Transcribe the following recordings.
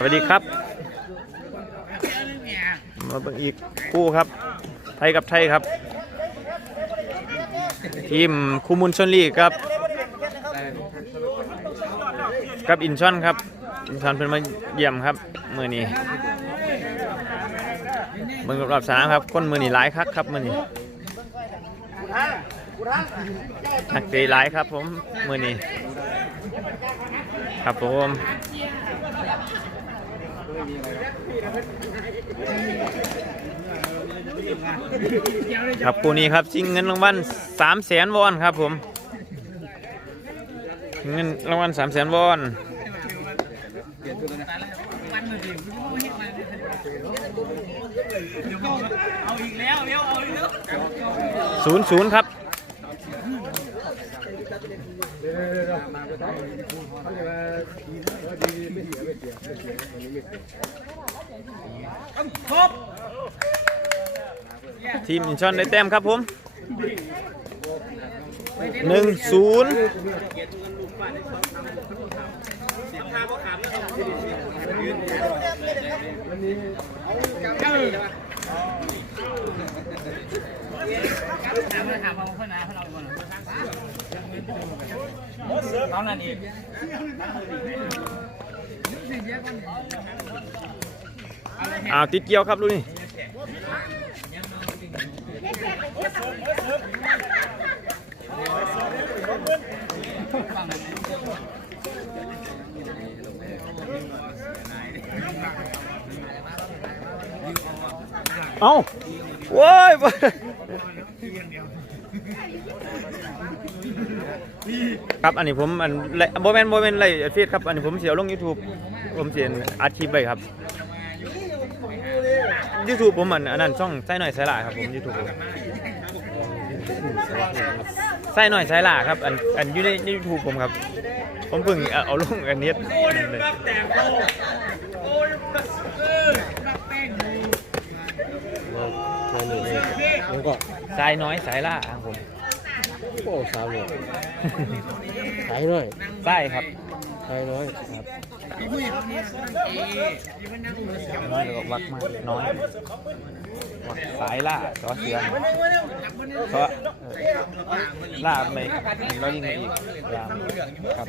สวัสดีครับ มาเบิ่งอีกคู่ครับ ไทยกับไทยครับ ทีมคูมุนชนลีครับ กับอินชอนครับ อินชอนเพิ่นมาเยี่ยมครับมือนี้เบิ่งรอบสนามครับคนมือนี้หลายคักครับมือนี้นักเตะหลายครับผมมือนี้ครับผม ครับคู่นี้ครับชิงเงินรางวัลสามแสนวอนครับผมเงินรางวัลสามแสนวอนศูนย์ศูนย์ครับ ครบทีมอินชอนได้แต้มครับผมหนึ่งศูนย์เพื่อนนะเพื่อนเอาคน เอานั่นอีกอ้าวติดเกี่ยวครับลูนี่เอ้าว้ยโว้ย ครับอันนี้ผมอันโบแมนโบแมนไรเฟซครับอันนี้ผมเสียลง YouTube ผมเสียอัดคลิปไปครับ YouTube ผมอันอันนั้นช่องใส่หน่อยใส่หล่าครับผม YouTube ผมใส่หน่อยใส่หล่าครับ อันอันอยู่ในใน YouTube ผมครับ ผมเพิ่งเอาเอาลงอันนี้นั่นเลยแต่โตโอ้ยเออรับแป้งแล้วก็สายน้อยสายล่าครับผม โอ้สาวเลยขายน้อยใช่ครับขายน้อยครับพี่ผู้หญิงคนนี้เอ๊ะยังไม่นั่งอุตส่าห์น้อยแล้วก็วักมากน้อยวักสายล่าซอเสือนเพราะเออล่าไม่เรายิงกันอีกยามครับ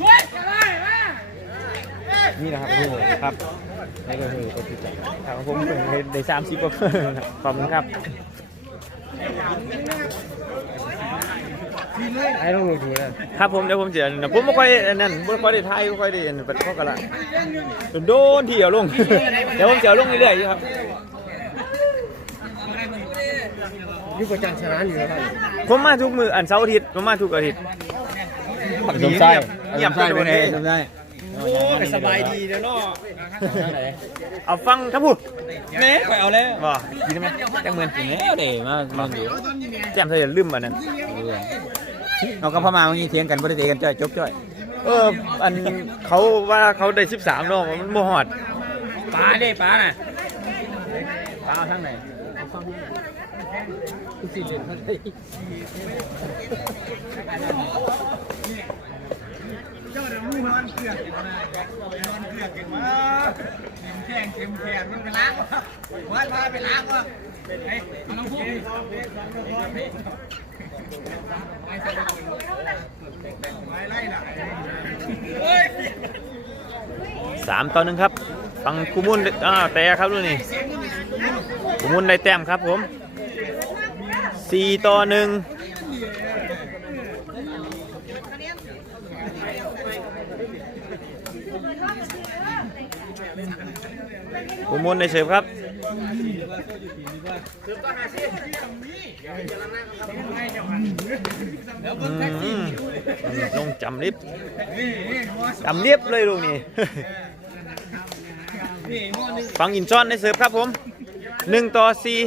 สวยอะไรวะนี่นะครับโอ้โหครับนี่ก็คือก็คือจับครับผมเป็นได้สามสิบกว่าขอบคุณครับ ไอ้ต้องลงทุนนะครับผมเดี๋ยวผมจะผมไม่ค่อยอันนั่นไม่ค่อยได้ทายไม่ค่อยได้อันเป็นข้อกระละโดนที่เอาลง เดี๋ยวผมจะเอาลงเรื่อยๆอยู่ครับยุคประจันชนะอยู่แล้วครับผมมาทุกมืออันเสาร์อาทิตย์ผมมาทุกอาทิตย์สมไส้เงียบไปโดนไงเลยสมไส้โอ้ยสบายดีเด้อเนาะไหนเอาฟังครับพูดแม่ไปเอาแล้วบ่กินได้ไหมแจ้งเงินแล้วเดี๋ยวมามันอยู่แจ้มเธออย่าลืมอันนั้น เราก็พม่าเมื่อกี้เถียงกันบ่ได้เตะกันจ้อยจบจ้อยเอออันเขาว่าเขาได้13เนาะมันบ่ฮอดปลาเด้ปลาน่ะปลาเอาทางไหนเจ้าเดี๋ยวมือนอนเกลือกนอนเกลือกเก่งมากเข็มแข้งเข็มแขนมันไปล้างวะว่าพาไปล้างวะเฮ้ยมันต้องพูด สามต่อหนึ่งครับฟังคูมุนอ่าแต่ครับดูนี่คูมุนได้แต้มครับผมสี่ต่อหนึ่ง คูมุนได้เสิร์ฟครับลงจำลิฟจำเรียบเลยลูกนี่ฟังอินชอนในเสิร์ฟครับผมหนึ่งต่อสี่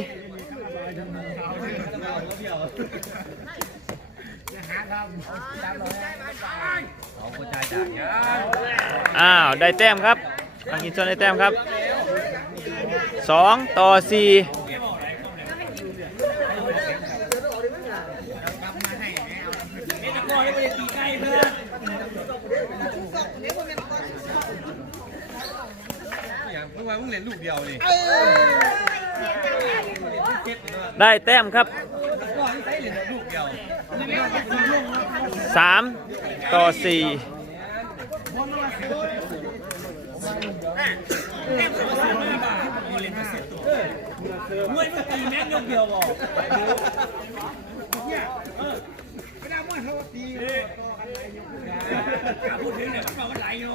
อ้าว ได้แต้มครับฟังอินชอนได้แต้มครับสองต่อสี่กูว่ามึงเล่นลูกเดียวนี่ได้แต้มครับ ก่อนใช้เล่นลูกเดียว สามต่อสี่มวยมันตีแม่งยกเดียวบอกไม่ได้มวยเขาตีพูดถึงเนี่ยเขาบอกว่าไหลอยู่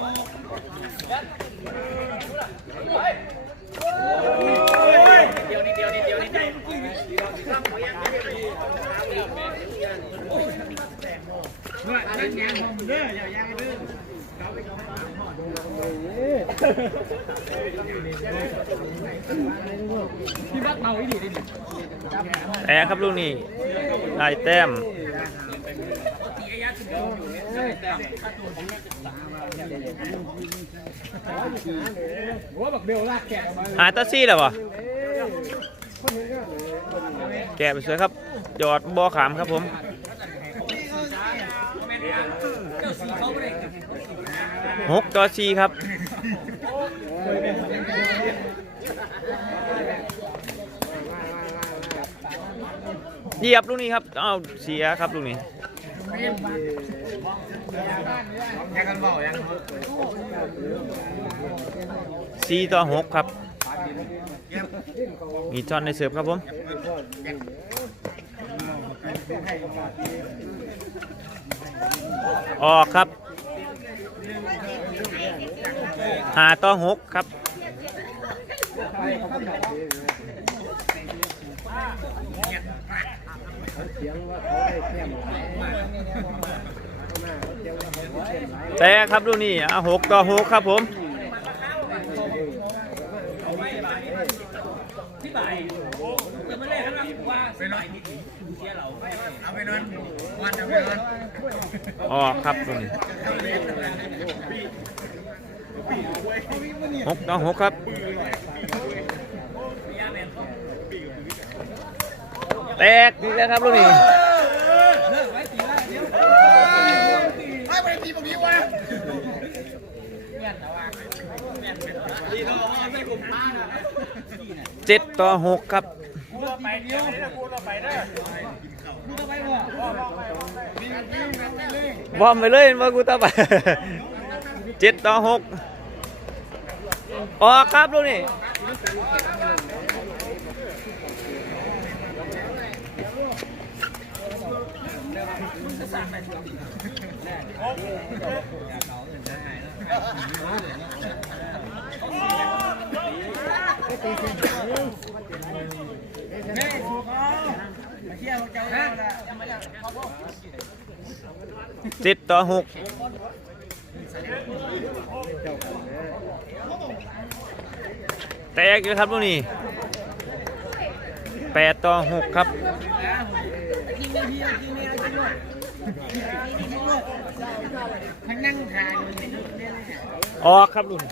เนื้อย่างเนื้ออย่ายางเนื้อ แต่ครับลูกนี้ได้แต้มหาตาซี่แล้ววะแกะไปสวยครับยอดบอขามครับผม หกต่อสี่ครับเหยียบลูกนี้ครับอ้าวเสียครับลูกนี้แค่กันเบายังสี่ต่อหกครับ มีจอนในเสิร์ฟครับผมออกครับ หาต่อหกครับแต่ครับดูนี่อะหกต่อหกครับผมไปนอนเอาไปนอนวันเอาไปนอนออกครับตรงนี้ หกต่อหกครับแตกอีแล้วครับลูกนี้ไม่ไปตีผมดีวะเจ็ดต่อหกครับไปเดียวกูเราไปได้กูต้องไปบ่วอร์มไปเลยว่ากูตาไปเจ็ดต่อหก ออกครับลูกนี้เจ็ดต่อหก แตกเลยครับลูกนี้แปดต่อหกครับออกครับลุน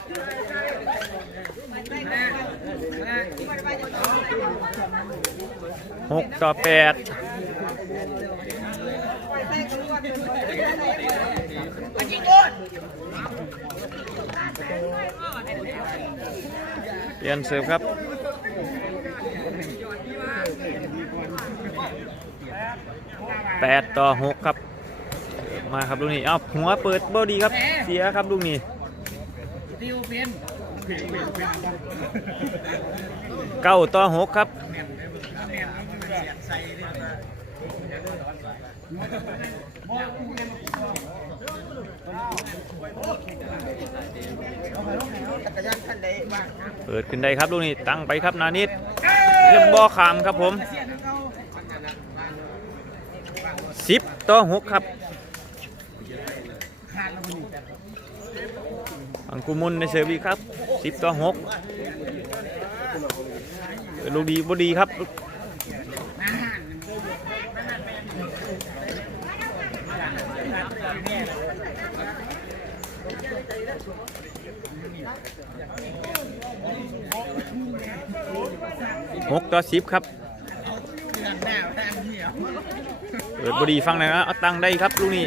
หกต่อแปดเป ลี่ยนเสิร์ฟครับแปดต่อหกครับ มาครับลูกนี้เอ้าหัวเปิดบอดีครับ เสียครับลูกนี้เป็นเก้าต่อหกครับ เปิดขึ้นได้ครับลูกนี้ตั้งไปครับนานิดเรียบบ่อขามครับผมสิบต่อหกครับอังกุมุนในเซอร์วีครับสิบต่อหกลูกดีบ่ดีครับ หกต่อสิบครับเปิดบดีฟังนะเอาตังได้ครับลูกนี้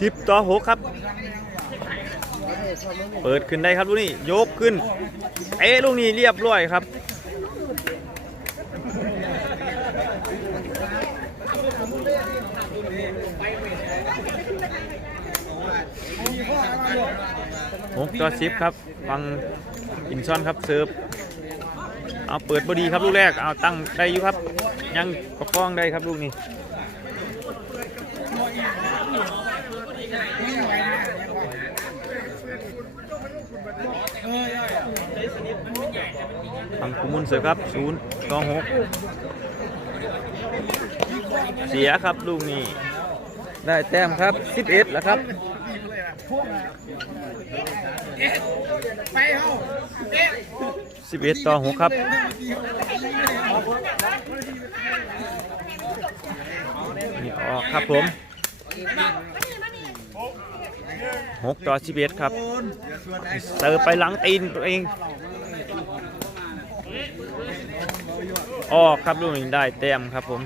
สิบต่อหกครับ เปิดขึ้นได้ครับลูกนี้ยกขึ้นเอ๊ลูกนี้เรียบร้อยครับ หกต่อสิบครับฟังอินซอนครับเซิร์ฟเอาเปิดบอดีครับลูกแรกเอาตั้งได้อยู่ครับ ยังประคองได้ครับลูกนี้ฟังคุมุนเสือครับศูนย์ต่อหกเสียครับลูกนี้ ได้แต้มครับ 11 แล้วครับ ไปเฮาเอ๊ะ11ต่อ6ครับนี่ออกครับผม6ต่อ11ครับเสิร์ไปหลังตีนตัวเองออกครับลูกนี้ได้แต้มครับผม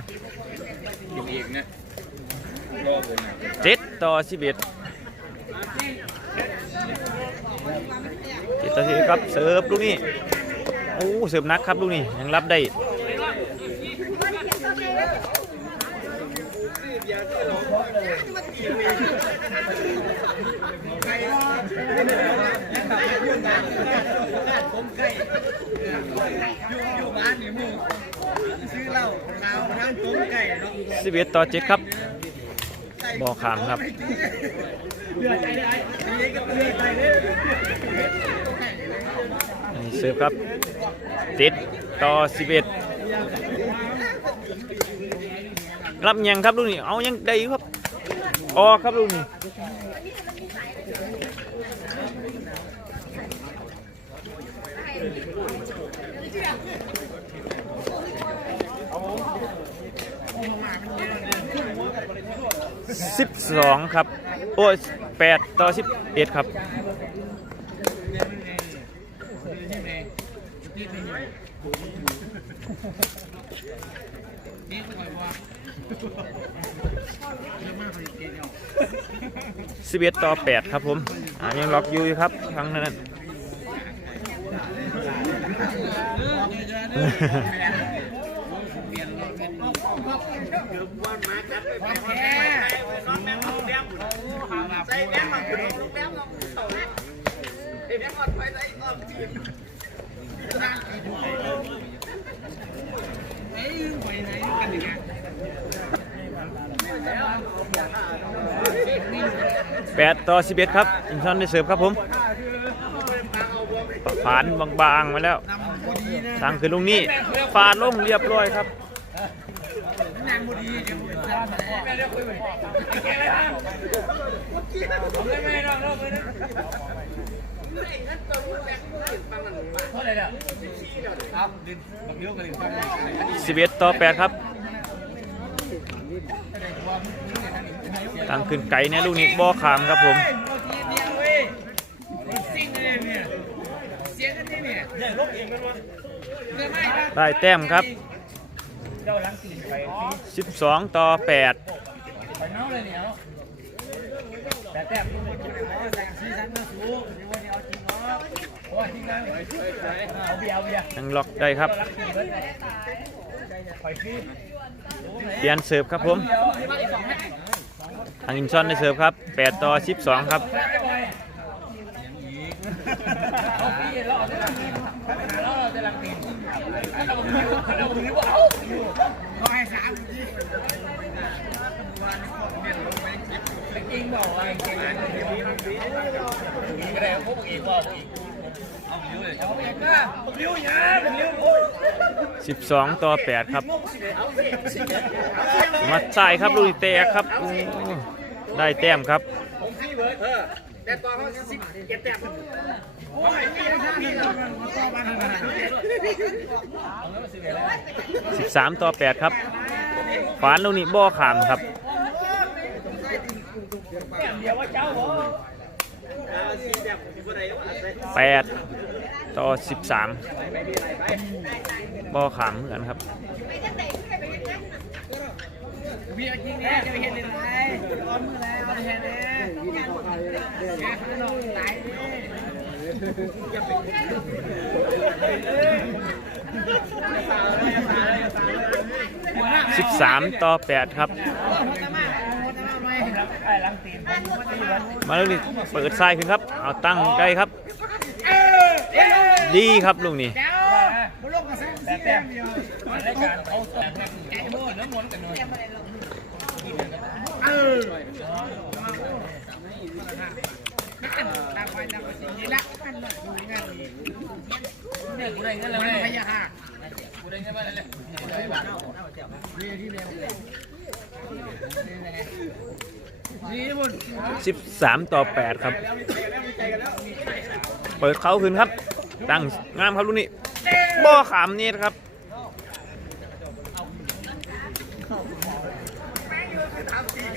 เจ็ดต่อสิบเอ็ดเจ็ดต่อสิบเอ็ดครับเสิร์ฟลูกนี้โอ้เสิร์ฟนักครับลูกนี้ยังรับได้ซีเหล้าขาวทั้งผมไก่เนาะสิบเอ็ดต่อเจ็ดครับ บอขามครับ เลืบเลือดใจเด้อนี่เสิร์ฟครับ ติดต่อสิบเอ็ดรับยังครับลูกนี่เอายังได้ครับออกครับลูกนี่ สิบสองครับ โอ้ยแปดต่อสิบเอ็ดครับสิบเอ็ดต่อแปดครับผมอ่ายังล็อกอยู่ครับครั้งนั้นใส่แม่มาคือลูกแม่มาไอ้แม่กอดไปใส่อ้อมจีนเอ้ยไปไหนกันอีกอะ แปดต่อสิบเอ็ดครับอินชอนได้เสิร์ฟครับผมฝานบางๆมาแล้วทางคือลุงนี่ฟาดลงเรียบร้อยครับ สิบเอ็ดต่อแปดครับทางขึ้นไก่เนี่ยลูกนี้บ่อขามครับผมได้แต้มครับ 12 ต่อ 8แต่แต้มะโอ้ยจริงนะเอาเบียร์เอาเบียร์ยังล็อกได้ครับปล่อยฟรีเปลี่ยนเสิร์ฟครับผมทางอินชอนได้เสิร์ฟครับ 8 ต่อ 12 ครับเอาฟรีแล้วเอาแต่ละทีปัญหาแล้วเราจะลังตีนเราเราถือว่าเอาเขาให้สามทีไปกินบอกอะไรกินอะไรก็ได้พวกอีกว่าอีก เอาเยองก็เลี้ยวอย่อ้ย12ต่อ8ครับมาใส่ครับลูกแตกครับ ได้แต้มครับแต่ตอนเขาสิบเจ็ดแต้มโอ้ยมีอะไรท่ามต่อมาทางไหน13ต่อ8ครับฝานลูกนี้บอขามครับเดี๋ ต่อ 13บอขามเหมือนกันครับมีอะไรจริงเนี่ยจะไปเห็นเลยร้อนมือแล้วเห็นเลยแกข้างนอกไหลดิสิบสามต่อแปดครับ มาแล้วนี่เปิดซ้ายขึ้นครับ เอาตั้งได้ครับ ดีครับลุงนี่แต่แต่รายการเขาแต่แกโม่แล้วม้วนกันเลยเอมนกันหน่อยดูงานนี้เนี่ยกูได้เงินแล้วเนี่ยกูได้เงินมาแล้วเนี่บุญสิบสามต่อแปดครับ เปิดเขาขึ้นครับ ตั้งงามครับลูกนี่บ่อขามนี่นะครับ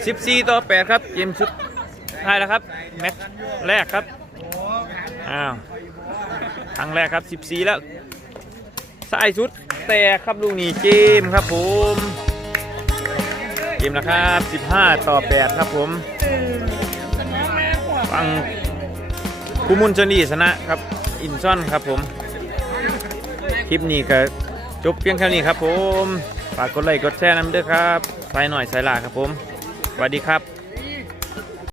สิบสี่ต่อแปดครับเกมชุดท้ายแล้วครับ แมตช์แรกครับ อ้าวครั้งแรกครับสิบสี่แล้วสายชุดแต่ครับลูกนี่เกมครับผม เกมนะครับสิบห้าต่อแปดครับผมฟังคูมุนชนีชนะครับ อินซอนครับผม คลิปนี้ก็จบเพียงแค่นี้ครับผม ฝากกดไลค์กดแชร์น้ำด้วยครับใส่หน่อยใส่ลาครับผมสวัสดีครับ